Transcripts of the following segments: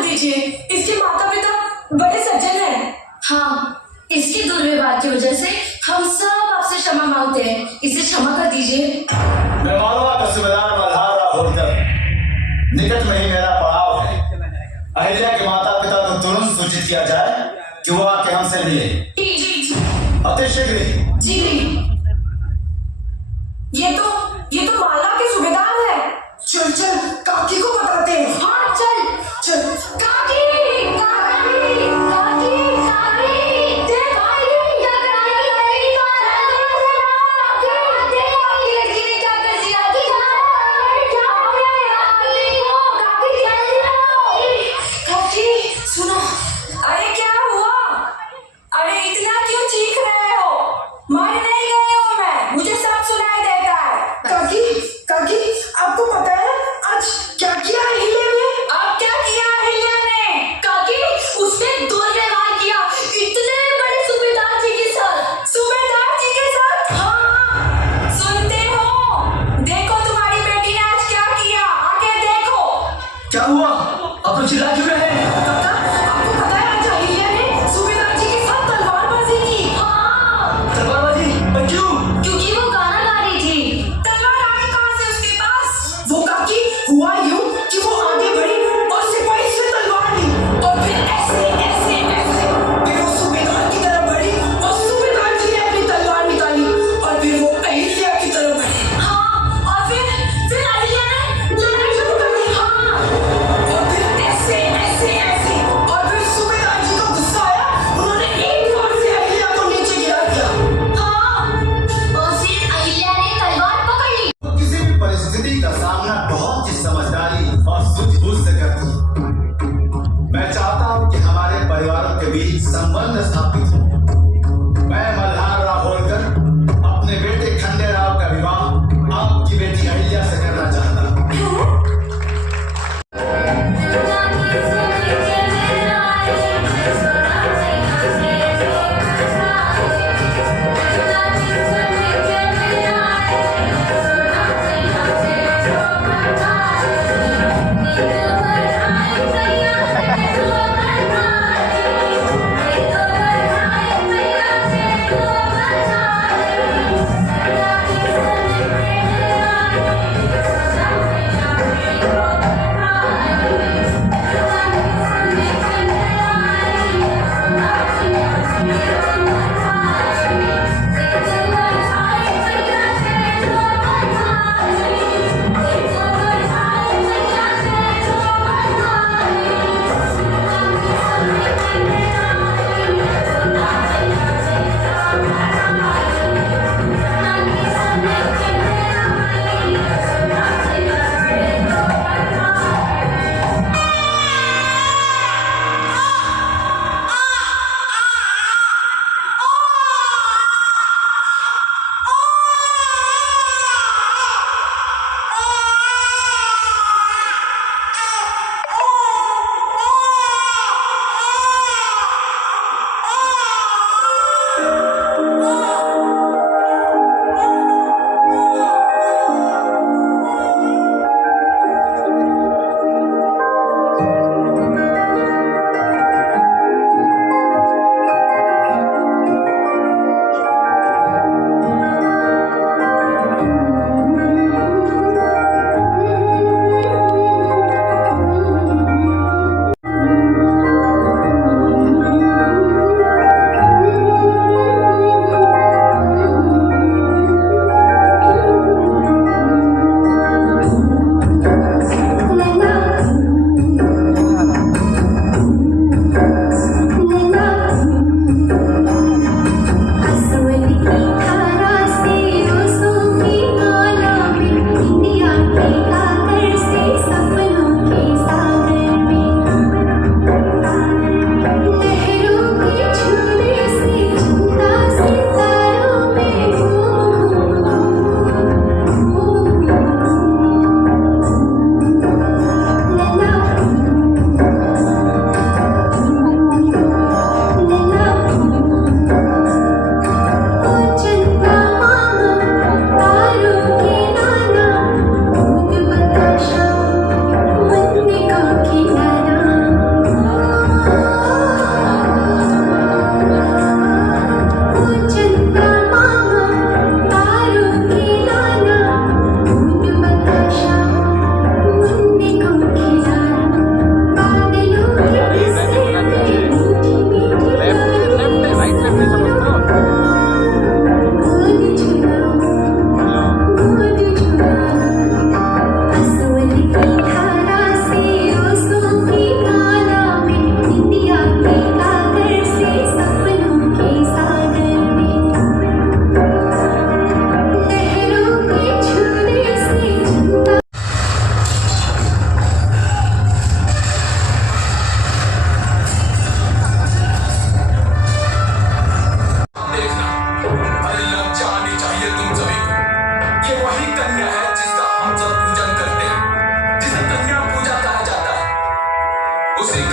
कर दीजिए, इसके माता पिता बड़े सज्जन हैं। हाँ, इसके दुर्व्यवहार की वजह से हम सब आपसे क्षमा मांगते हैं, इसे क्षमा कर दीजिए। मैं मालवा का सूबेदार मल्हार होलकर, निकट में ही मेरा पड़ाव है। अहिल्या के माता पिता को तुरंत सूचित किया जाए कि वो आके हमसे मिले। जी जी जी अति शीघ्र जी। ये तो मालवा के सूबेदार है। चल चल काकी को बताते हैं। हाँ चल चल। काकी काकी काकी काकी देख भाई क्या कर रही है, देख आपकी लड़की ने क्या कर दिया। क्या हो गया यार, काकी क्या काकी सुनो, अरे क्या हुआ? अरे इतना क्यों चीख रहे हो? मर नहीं गई हूँ मैं, मुझे सब सुनाई देता है। काकी आपको पता है आज क्या किया अहिल्या ने? अब क्या किया अहिल्या ने? काकी उसने दुर्व्यवहार किया इतने बड़े सूबेदार जी के साथ। सूबेदार जी के साथ? हाँ सुनते हो, देखो तुम्हारी बेटी ने आज क्या किया, आके देखो। क्या हुआ? आप चिल्ला क्यों रहे हैं? काका, आपको पता है आज अहिल्या ने सूबेदार जी के साथ तलवारबाजी की। हाँ तलवारबाजी? पर क्यों? क्योंकि वो गाना गा रही थी। तलवार आई कहाँ से उसके पास? वो काकी हुआ यूं कि वो आगे बढ़ी और सिपाही से तलवार ली और फिर ऐसे ऐसे ऐसे फिर वो सूबेदार की तरफ बढ़ी और सूबेदार जी ने अपनी तलवार निकाली और फिर वो अहिल्या की तरफ बढ़े। हाँ और फिर अहिल्या ने लड़ाई शुरू कर दी। हाँ और फिर ऐसे ऐसे ऐसे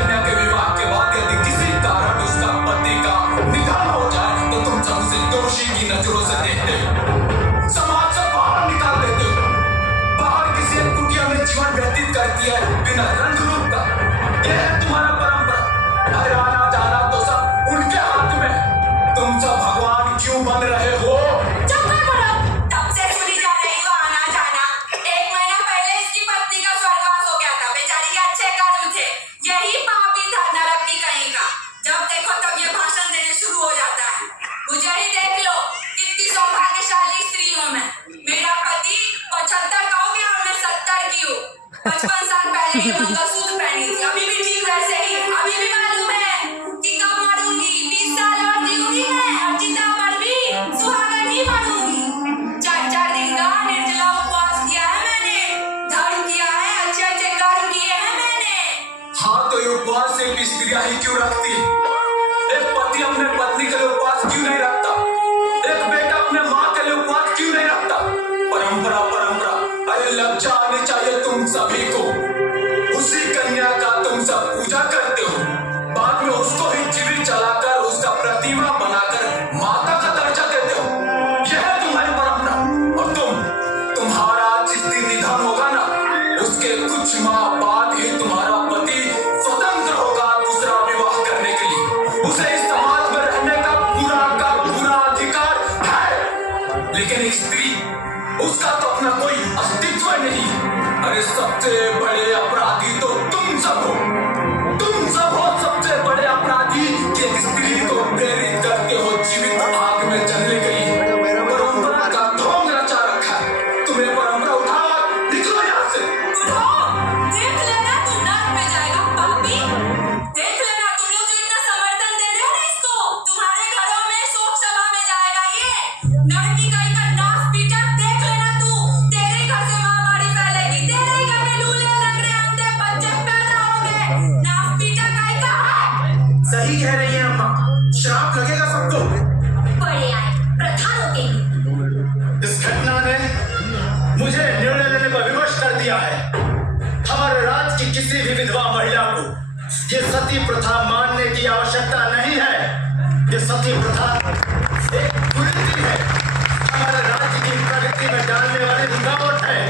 कन्या के विवाह के बाद यदि किसी कारण उसका पति का निधन हो जाए तो तुम सब उसे दोषी की नजरों से देखते हो, समाज से बाहर निकाल देते हो, बाहर किसी एक कुटिया में जीवन व्यतीत करती है बिना रंग रूप का। यह है तुम्हारा परंपरा। अरे आना जाना तो सब उनके हाथ में। तुम सब भगवान क्यों बन रहे हो? चुप कर बोलो। तब से सुनी जा रही हो आना जाना। 1 महीना पहले इसकी पत्नी का स्वर्गवास हो गया था। बेचारी के अच्छे कर्म थे। यही पापी था नरक की कहीं का। जब देखो तब ये भाषण देने शुरू हो जाता है। मुझे ही देख लो कितनी सौभाग्यशाली स्त्री हूँ मैं। मेरा पति 75 का हो गया और मैं 70 की हूँ। 55 साल पहले ये मंगलसूत्र पहनी थी। अभी भी ठीक वैसे ही। अभी भी मालूम है कि कब मरूंगी। 20 साल और जीऊंगी मैं और चिता पर भी सुहागन ही बनूंगी। 4-4 दिन का निर्जला उपवास किया है मैंने। धर्म किया है, अच्छे अच्छे कर्म किए हैं मैंने। हाँ तो ये उपवास सिर्फ स्त्रियां ही क्यों रखती है? एक पति अपने पत्नी के लिए उपवास क्यों नहीं रखता? एक बेटा अपने माँ के लिए उपवास क्यों नहीं रखता? परंपरा परंपरा। अरे लज्जा आनी चाहिए तुम सभी को। उसी कन्या का तुम सब पूजा करते हो, बाद में उसको ही जीवित जलाकर उसका प्रतिमा बनाकर माता का दर्जा देते हो। यह है तुम्हारी परंपरा। और तुम्हारा जिस दिन निधन होगा ना, उसके कुछ माह बाद ही तुम्हारा पति स्वतंत्र होगा दूसरा विवाह करने के लिए। उसे इस समाज में रहने का पूरा अधिकार है। लेकिन एक स्त्री, उसका तो अपना कोई अस्तित्व नहीं। अरे सबसे बड़े अपराधी तो तुम सब हो। तुम सब हो सबसे बड़े अपराधी कि एक स्त्री को प्रेरित करते हो जीवित आग में जलने के लिए। परंपरा का ढोंग रचा रखा है। तुम्हें परंपरा उठा, निकलो यहाँ से। उठो, देख लेना तू नर्क में जाएगा पापी। देख लेना तुम लोग जो इतना समर्थन दे रहे हो ना इसको, तुम्हारे घरों में शोक सभा में जाएगा ये। नर्क की कहीं का नाश पीटा देख लेना तू। तेरे घर से महामारी फैलेगी। तेरे ही घर में लूले लग रहे अंधे बच्चे पैदा होंगे। नाश पीटा कहीं का है। सही कह रही है अम्मा, श्राप लगेगा सबको। बड़े आए प्रधानों के लिए। इस घटना ने मुझे निर्णय लेने पर विवश कर दिया है। हमारे राज्य की किसी भी विधवा महिला को ये सती प्रथा मानने की आवश्यकता नहीं है। ये सती प्रथा एक कुरीति है, हमारे राज्य की प्रगति में डालने वाली रुकावट है।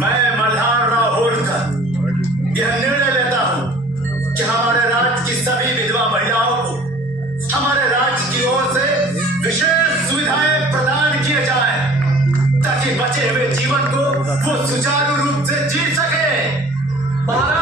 मैं मल्हार राव होलकर यह निर्णय लेता हूँ कि हमारे राज्य की सभी विधवा महिलाओं को हमारे राज्य की ओर से विशेष सुविधाएं प्रदान किए जाएं, ताकि बचे हुए जीवन को वो सुचारू रूप से जी सके। महाराज